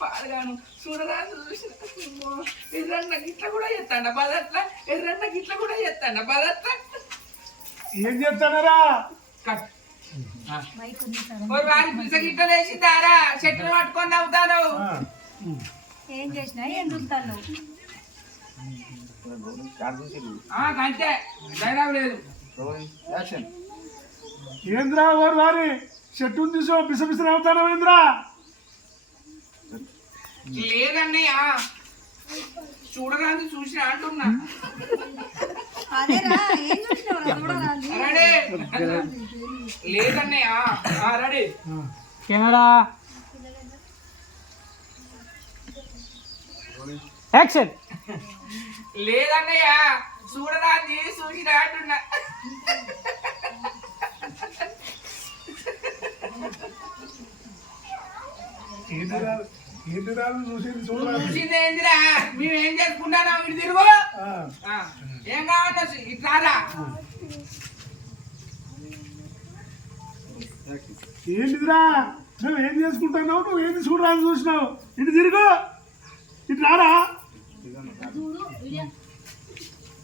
పాడగాను చూడరాదు చూసిన ఎర్రన్న గిట్ల కూడా చేస్తాడ బదట్ల ఎర్రన్న గిట్ల కూడా చేస్తాడ బదట్ల ఏం చేస్తానరా వారి పిస గిట్ల వేసిందారా చెట్లు పట్టుకొని అవుతాను ఏం చేసినా ఏం చూస్తాను అంతే డైలాగ్ లేదు ఏంద్రా వారు వారి చెట్టును తీసో బిసబిసలు అవుతాను ఏంద్రా లేదన్నయ్య చూడరాదు చూసిన అంటున్నా లేదన్నయ్య రెడీ కెమెరా యాక్షన్ లేదన్నయ్య చూడరాది చూసిన అంటున్నా ఏంటి రాదు చూసింది చూడరా చూసింది ఏందిరా మేమేం చేసుకుంటానా ఇటు తిరుగు ఏం కావాలో ఇట్లారా ఏంటిదిరా నువ్వు ఏం చేసుకుంటున్నావు నువ్వు ఏంటి చూడరాదు చూసినావు ఇటు తిరుగు ఇటు రారా